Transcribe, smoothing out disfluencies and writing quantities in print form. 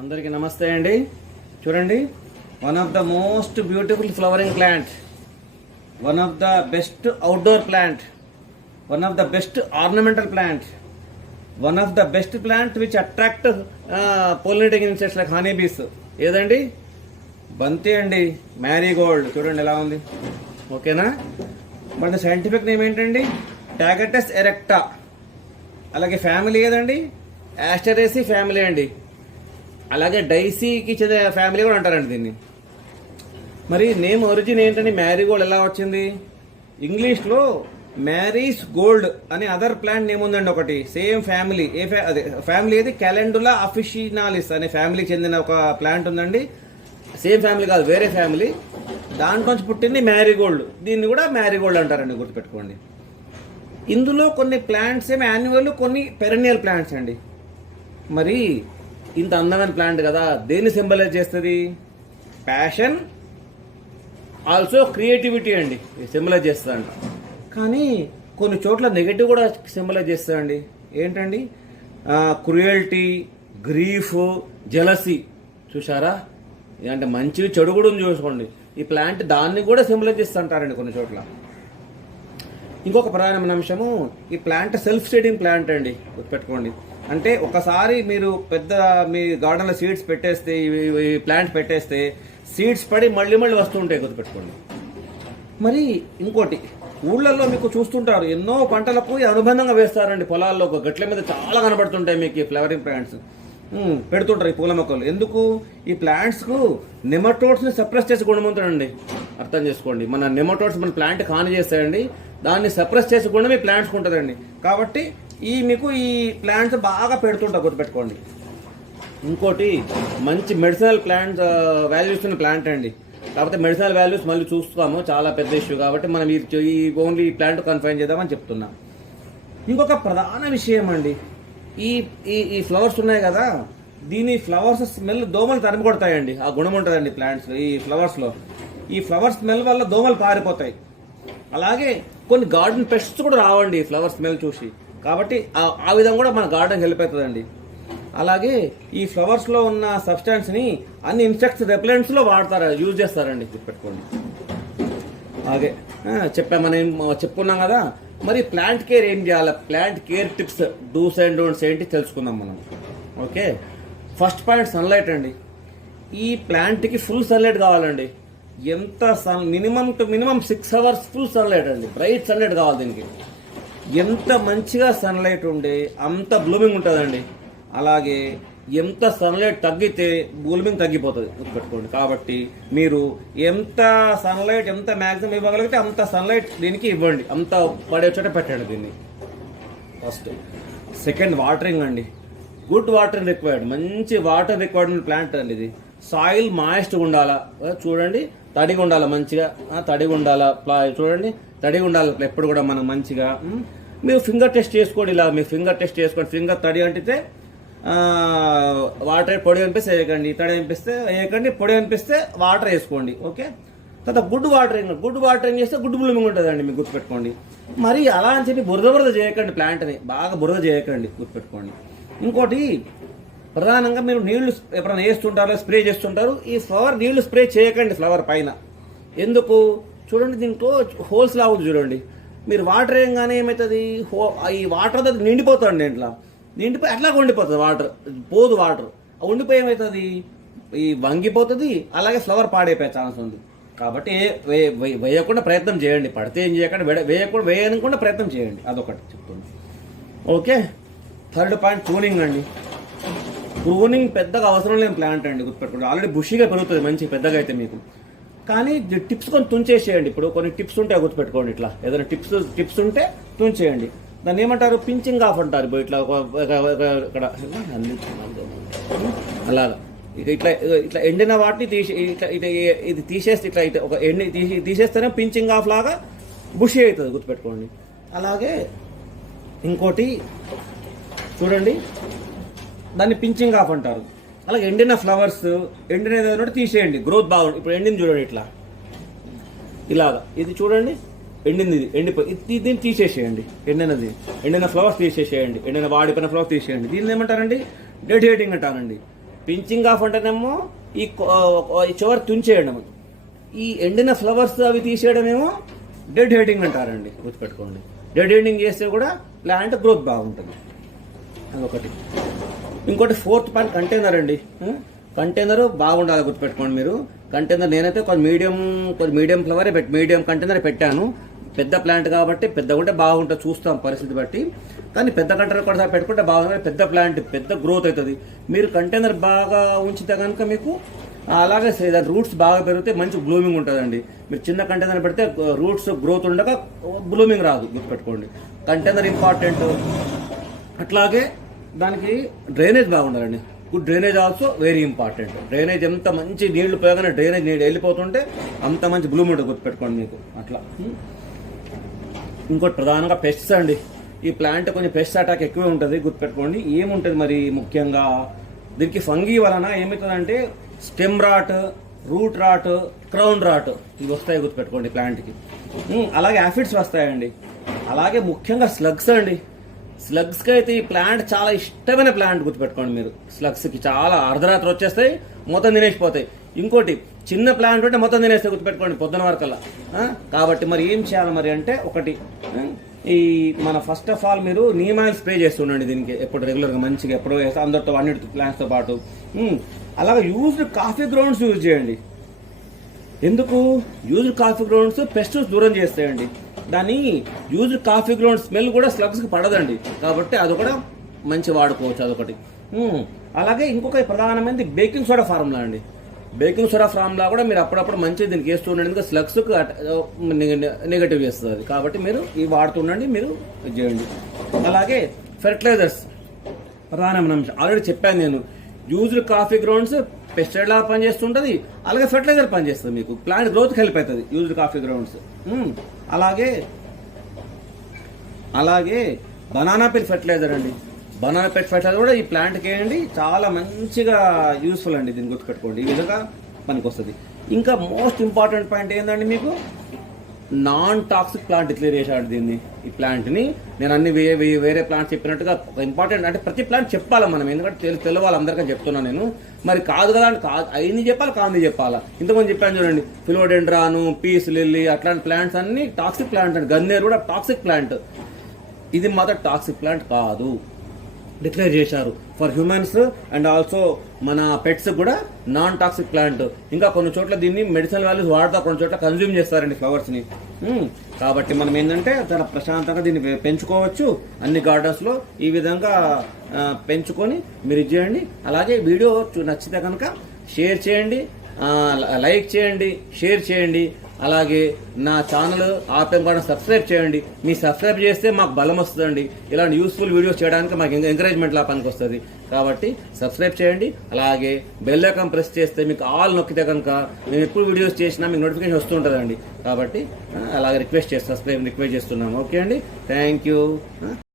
అందరికీ నమస్తే అండి. చూడండి, one of the most beautiful flowering plant, one of the best outdoor plant, one of the best ornamental plant, one of the best plant which attract pollinating insects like honey bees. ఏదండి? బంతి అండి, మ్యారీగోల్డ్. చూడండి ఎలా ఉంది, ఓకేనా? మన scientific name ఏంటండి? టాగటస్ ఎరెక్టా. అలాగే ఫ్యామిలీ ఏదండి? యాస్టరేసి ఫ్యామిలీ అండి. అలాగే డైసీకి చెందిన ఫ్యామిలీ కూడా అంటారండి దీన్ని. మరి నేమ్ ఒరిజిన్ ఏంటండి? మ్యారీగోల్డ్ ఎలా వచ్చింది? ఇంగ్లీష్లో మ్యారీస్ గోల్డ్ అనే అదర్ ప్లాంట్ నేమ్ ఉందండి ఒకటి, సేమ్ ఫ్యామిలీ. అదే ఫ్యామిలీ ఏది? క్యాలెండులా అఫిషినాలిస్ అనే ఫ్యామిలీకి చెందిన ఒక ప్లాంట్ ఉందండి. సేమ్ ఫ్యామిలీ కాదు, వేరే ఫ్యామిలీ. దాంట్లోంచి పుట్టింది మ్యారీగోల్డ్. దీన్ని కూడా మ్యారీగోల్డ్ అంటారండి, గుర్తుపెట్టుకోండి. ఇందులో కొన్ని ప్లాంట్స్ ఏమో యాన్యువల్, కొన్ని పెరెనియల్ ప్లాంట్స్ అండి. మరి ఇంత అందమైన ప్లాంట్ కదా, దేన్ని సింబలైజ్ చేస్తుంది? ప్యాషన్, ఆల్సో క్రియేటివిటీ అండి సింబలైజ్ చేస్తుందండి. కానీ కొన్ని చోట్ల నెగటివ్ కూడా సింబలైజ్ చేస్తుందండి. ఏంటండి? Cruelty, grief, jealousy. చూసారా? అంటే మంచి చెడు కూడా చూసుకోండి. ఈ ప్లాంట్ దాన్ని కూడా సింబలైజ్ చేస్తుంటారండి కొన్ని చోట్ల. ఇంకొక ప్రధానమైన అంశము, ఈ ప్లాంట్ సెల్ఫ్ సీడింగ్ ప్లాంట్ అండి, గుర్తుపెట్టుకోండి. అంటే ఒకసారి మీరు మీ గార్డెన్లో సీడ్స్ పెట్టేస్తే, ఈ ప్లాంట్ పెట్టేస్తే సీడ్స్ పడి మళ్ళీ వస్తూ ఉంటాయి, గుర్తుపెట్టుకోండి. మరి ఇంకోటి, ఊళ్ళల్లో మీకు చూస్తుంటారు, ఎన్నో పంటలకు అనుబంధంగా వేస్తారండి పొలాల్లో. గట్ల మీద చాలా కనబడుతుంటాయి మీకు ఈ ఫ్లవరింగ్ ప్లాంట్స్ పెడుతుంటారు ఈ పూల మొక్కలు. ఎందుకు? ఈ ప్లాంట్స్కు నెమటోడ్స్ని సప్రెస్ చేసే గుణం ఉంటుందండి, అర్థం చేసుకోండి. మన నెమటోడ్స్ మన ప్లాంట్ హాని చేస్తాయండి, దాన్ని సప్రెస్ చేసే గుణం ఈ ప్లాంట్స్కి ఉంటుందండి. కాబట్టి మీకు ఈ ప్లాంట్స్ బాగా పెడుతుంటారు, గుర్తుపెట్టుకోండి. ఇంకోటి, మంచి మెడిసినల్ ప్లాంట్స్ వాల్యూస్ ఉన్న ప్లాంట్ అండి. కాకపోతే మెడిసినల్ వాల్యూస్ మళ్ళీ చూస్తాము, చాలా పెద్ద ఇష్యూ. కాబట్టి మనం ఈ ఓన్లీ ఈ ప్లాంట్ కన్ఫైన్ చేద్దామని చెప్తున్నాం. ఇంకొక ప్రధాన విషయం అండి, ఈ ఫ్లవర్స్ ఉన్నాయి కదా, దీని ఫ్లవర్స్ స్మెల్ దోమలు తరిమి కొడతాయండి. ఆ గుణం ఉంటుందండి ప్లాంట్స్ ఈ ఫ్లవర్స్లో. ఈ ఫ్లవర్ స్మెల్ వల్ల దోమలు పారిపోతాయి. అలాగే కొన్ని గార్డెన్ పెస్ట్స్ కూడా రావండి ఈ ఫ్లవర్ స్మెల్ చూసి. కాబట్టి ఆ విధంగా కూడా మన గార్డెన్ హెల్ప్ అవుతుందండి. అలాగే ఈ ఫ్లవర్స్లో ఉన్న సబ్స్టాన్స్ని అన్ని ఇన్సెక్ట్స్ రెప్లెంట్స్లో యూజ్ చేస్తారండి, గుర్తుపెట్టుకోండి. అలాగే చెప్పుకున్నాం కదా. మరి ప్లాంట్ కేర్ ఏం చేయాలి? Plant care tips, dos and don'ts ఏంటి తెలుసుకుందాం మనం. ఓకే, ఫస్ట్ పాయింట్ సన్లైట్ అండి. ఈ ప్లాంట్కి ఫుల్ సన్లైట్ కావాలండి. ఎంత minimum to minimum 6 hours full sunlight అండి, బ్రైట్ సన్లైట్ కావాలి దీనికి. ఎంత మంచిగా సన్లైట్ ఉండే అంత బ్లూమింగ్ ఉంటుందండి. అలాగే ఎంత సన్లైట్ తగ్గితే బ్లూమింగ్ తగ్గిపోతుంది, గుర్తుపెట్టుకోండి. కాబట్టి మీరు ఎంత సన్లైట్ ఎంత మ్యాక్సిమం ఇవ్వగలిగితే అంత సన్లైట్ దీనికి ఇవ్వండి, అంత పడే చోట పెట్టండి దీన్ని. ఫస్ట్. సెకండ్, వాటరింగ్ అండి. గుడ్ వాటర్ రిక్వైర్డ్, మంచి వాటర్ రిక్వైర్డ్ ప్లాంట్ అండి ఇది. సాయిల్ మాయిస్ట్గా ఉండాలా, చూడండి, తడిగా ఉండాలి, మంచిగా తడిగా ఉండాలా. చూడండి, తడిగా ఉండాలి ఎప్పుడు కూడా మనం మంచిగా. మీరు ఫింగర్ టెస్ట్ చేసుకోండి, ఇలా మీ ఫింగర్ టెస్ట్ చేసుకోండి. ఫింగర్ తడి అంటితే వాటర్, పొడి అనిపిస్తే వేయకండి, తడి అనిపిస్తే వేయకండి, పొడి అనిపిస్తే వాటర్ వేసుకోండి. ఓకే. తర్వాత గుడ్ వాటరింగ్ చేస్తే గుడ్ బ్లూమింగ్ ఉంటుందండి, మీకు గుర్తుపెట్టుకోండి. మరి అలా అని చెప్పి బురద చేయకండి, ప్లాంట్ని బాగా బురద చేయకండి, గుర్తుపెట్టుకోండి. ఇంకోటి, ప్రధానంగా మీరు నీళ్లు ఎప్పుడైనా వేస్తుంటారో స్ప్రే చేస్తుంటారు, ఈ ఫ్లవర్ నీళ్లు స్ప్రే చేయకండి ఫ్లవర్ పైన. ఎందుకు? చూడండి, దీంట్లో హోల్స్ లా ఉంది చూడండి. మీరు వాటర్ వేయగానే ఏమవుతుంది? ఈ వాటర్ అది నిండిపోతుంది, ఇంట్లో నిండిపోయి అట్లా ఉండిపోతుంది, వాటర్ పోదు. వాటర్ ఉండిపోయి ఏమవుతుంది? ఈ వంగిపోతుంది, అలాగే ఫ్లవర్ పాడైపోయే ఛాన్స్ ఉంది. కాబట్టి వేయకుండా ప్రయత్నం చేయండి, పడితే ఏం చేయకండి, వేయకుండా ప్రయత్నం చేయండి, అదొకటి చెప్తుంది. ఓకే. థర్డ్ పాయింట్, ప్రూనింగ్ అండి. ప్రూనింగ్ పెద్దగా అవసరం లేని ప్లాంట్ అండి, గుర్తుపెట్టుకోండి. ఆల్రెడీ బుషీగా పెరుగుతుంది మంచి పెద్దగా అయితే మీకు. కానీ టిప్స్ కొన్ని తుంచేసేయండి. ఇప్పుడు కొన్ని టిప్స్ ఉంటాయి, గుర్తుపెట్టుకోండి. ఇట్లా ఏదైనా టిప్స్ ఉంటే తుంచేయండి. దాన్ని ఏమంటారు? పించింగ్ ఆఫ్ అంటారు. ఇప్పుడు ఇట్లా ఇక్కడ అలాగా ఇట్లా ఎండిన వాటిని ఇది తీసేస్తే ఇట్లా ఒక తీసేస్తేనే పించింగ్ ఆఫ్ లాగా బుషీ అవుతుంది, గుర్తుపెట్టుకోండి. అలాగే ఇంకోటి చూడండి, దాన్ని పించింగ్ ఆఫ్ అంటారు. అలాగే ఎండిన ఫ్లవర్స్, ఎండిన ఏదైనా తీసేయండి, గ్రోత్ బాగుంది. ఇప్పుడు ఎండింది చూడండి, ఇలాగా ఇది చూడండి, ఎండింది, ఇది ఎండిపోయి దీన్ని తీసేసేయండి. ఎండిన ఫ్లవర్స్ తీసేసేయండి, ఎండిన వాడిపోయిన ఫ్లవర్స్ తీసేయండి. దీన్ని ఏమంటారండి? డెడియేటింగ్ అంటారండి. పించింగ్ ఆఫ్ అంటేనేమో ఈ ఈ చివరి తుంచేయడం, ఈ ఎండిన ఫ్లవర్స్ అవి తీసేయడమేమో డెడ్ హెడింగ్ అంటారండి, గుర్తుపెట్టుకోండి. డెడ్ హెడింగ్ చేస్తే కూడా ప్లాంట్ గ్రోత్ బాగుంటుంది, అదొకటి. ఇంకోటి ఫోర్త్ పాయింట్ కంటైనర్ అండి. కంటైనర్ బాగుండాలి, గుర్తుపెట్టుకోండి మీరు. కంటైనర్ నేనైతే కొంచెం మీడియం ఫ్లవరే మీడియం కంటైనర్ పెట్టాను. పెద్ద ప్లాంట్ కాబట్టి పెద్ద ఉంటే బాగుంటుంది, చూస్తాం పరిస్థితి బట్టి. కానీ పెద్ద కంటైనర్ కూడా పెట్టుకుంటే బాగుంటుంది, పెద్ద ప్లాంట్ పెద్ద గ్రోత్ అవుతుంది. మీరు కంటైనర్ బాగా ఉంచితే కనుక మీకు అలాగే దాని రూట్స్ బాగా పెరిగితే మంచి బ్లూమింగ్ ఉంటుందండి. మీరు చిన్న కంటైనర్ పెడితే రూట్స్ గ్రోత్ ఉండక బ్లూమింగ్ రాదు, గుర్తుపెట్టుకోండి. Container important. అట్లాగే దానికి డ్రైనేజ్ బాగుండాలండి. Good drainage also very important. Drainage ఎంత మంచి నీళ్లు పోయగానే డ్రైనేజ్ నీళ్ళు వెళ్ళిపోతుంటే అంత మంచి బ్లూమ్ ఉంటుంది, గుర్తుపెట్టుకోండి మీకు అట్లా. ఇంకోటి ప్రధానంగా పెస్ట్స్ అండి. ఈ ప్లాంట్ కొంచెం పెస్ట్ అటాక్ ఎక్కువే ఉంటుంది, గుర్తుపెట్టుకోండి. ఏముంటుంది మరి ముఖ్యంగా దీనికి ఫంగీ వలన ఏమవుతుందంటే stem rot, root rot, crown rot ఇవి వస్తాయి, గుర్తుపెట్టుకోండి ప్లాంట్కి. అలాగే యాఫిడ్స్ వస్తాయండి. అలాగే ముఖ్యంగా స్లగ్స్ అండి. స్లగ్స్కి అయితే ఈ ప్లాంట్ చాలా ఇష్టమైన ప్లాంట్, గుర్తుపెట్టుకోండి మీరు. స్లగ్స్కి చాలా అర్ధరాత్రి వచ్చేస్తాయి, మొత్తం తినేసిపోతాయి. ఇంకోటి చిన్న ప్లాంట్ ఉంటే మొత్తం తినేస్తాయి, గుర్తుపెట్టుకోండి పొద్దున వరకల్లా. కాబట్టి మరి ఏం చేయాలి మరి అంటే, ఒకటి ఈ మన ఫస్ట్ ఆఫ్ ఆల్ మీరు నీమ్ ఆయిల్ స్ప్రే చేస్తుండండి దీనికి ఎప్పుడు రెగ్యులర్గా మంచిగా ఎప్పుడో వేస్తే అందరితో అన్నిటి ప్లాంట్స్తో పాటు. అలాగే యూజ్డ్ కాఫీ గ్రౌండ్స్ యూజ్ చేయండి. ఎందుకు? యూజ్డ్ కాఫీ గ్రౌండ్స్ పెస్ట్స్ దూరం చేస్తాయండి. దాని యూజ్డ్ కాఫీ గ్రౌండ్ స్మెల్ కూడా స్లగ్స్కి పడదండి, కాబట్టి అది కూడా మంచి వాడుకోవచ్చు, అదొకటి. అలాగే ఇంకొక ప్రధానమైనది బేకింగ్ సోడా ఫార్ములా అండి. బేకింగ్ సోడా ఫార్ములా కూడా మీరు అప్పుడప్పుడు మంచిగా దీనికి వేస్తూ ఉండండి, ఎందుకంటే స్లగ్స్కి నెగటివ్ చేస్తుంది అది. కాబట్టి మీరు ఇవి వాడుతుండండి, మీరు ఇది చేయండి. అలాగే ఫెర్టిలైజర్స్ ప్రధానమైన అంశం ఆల్రెడీ చెప్పాను నేను. యూజ్డ్ కాఫీ గ్రౌండ్స్ పెస్టిసైడ్ లా పనిచేస్తుంటుంది, అలాగే ఫెర్టిలైజర్ పనిచేస్తుంది, మీకు ప్లాంట్ గ్రోత్కి హెల్ప్ అవుతుంది యూజ్డ్ కాఫీ గ్రౌండ్స్. అలాగే బనానా పిల్ ఫెర్టిలైజర్ అండి. బనానా పిల్ ఫెర్టిలైజర్ కూడా ఈ ప్లాంట్కి వేయండి, చాలా మంచిగా యూస్ఫుల్ అండి, దీన్ని గుర్తుపెట్టుకోండి. ఈ విధంగా పనికి వస్తుంది. ఇంకా మోస్ట్ ఇంపార్టెంట్ పాయింట్ ఏంటండి, మీకు నాన్ టాక్సిక్ ప్లాంట్ డిక్లేర్ చేశాడు దీన్ని. ఈ ప్లాంట్ని నేను అన్ని వేరే ప్లాంట్ చెప్పినట్టుగా ఇంపార్టెంట్ అంటే ప్రతి ప్లాంట్ చెప్పాలి మనం, ఎందుకంటే తెలవాలి అందరికీ చెప్తున్నాను నేను. మరి కాదు కదా అంటే కాదు, అయింది చెప్పాలి, కాంది చెప్పాలా. ఇంతకుముందు చెప్పాను చూడండి, ఫిలోడెండ్రాను, పీస్ లిల్లీ అట్లాంటి ప్లాంట్స్ అన్ని టాక్సిక్ ప్లాంట్ అండి. గన్నేరు కూడా టాక్సిక్ ప్లాంట్, ఇది మాత్రం టాక్సిక్ ప్లాంట్ కాదు డిక్లేర్ చేశారు. ఫర్ హ్యూమన్స్ అండ్ ఆల్సో మన పెట్స్ కూడా నాన్ టాక్సిక్ ప్లాంట్. ఇంకా కొన్ని చోట్ల దీన్ని మెడిసినల్ వాల్యూస్ వాడతా, కొన్ని చోట్ల కన్జ్యూమ్ చేస్తారండి ఫ్లవర్స్ని. కాబట్టి మనం ఏంటంటే చాలా ప్రశాంతంగా దీన్ని పెంచుకోవచ్చు అన్ని గార్డెన్స్లో. ఈ విధంగా పెంచుకొని మీరు ఇది చేయండి. అలాగే వీడియో నచ్చితే కనుక షేర్ చేయండి, లైక్ చేయండి, షేర్ చేయండి. అలాగే నా ఛానల్ ఆపేం కూడా సబ్స్క్రైబ్ చేయండి. మీ సబ్స్క్రైబ్ చేస్తే మాకు బలం వస్తుందండి, ఇలాంటి యూస్ఫుల్ వీడియోస్ చేయడానికి మాకు ఎంకరేజ్మెంట్ లా పనికి వస్తుంది. కాబట్టి సబ్స్క్రైబ్ చేయండి. అలాగే బెల్ ఐకాన్ ప్రెస్ చేస్తే మీకు ఆల్ నొక్కితే కనుక మేము ఎప్పుడు వీడియోస్ చేసినా మీకు నోటిఫికేషన్ వస్తుంటుందండి. కాబట్టి అలాగే సబ్స్క్రైబ్ రిక్వెస్ట్ చేస్తున్నాము. ఓకే అండి, థ్యాంక్ యూ.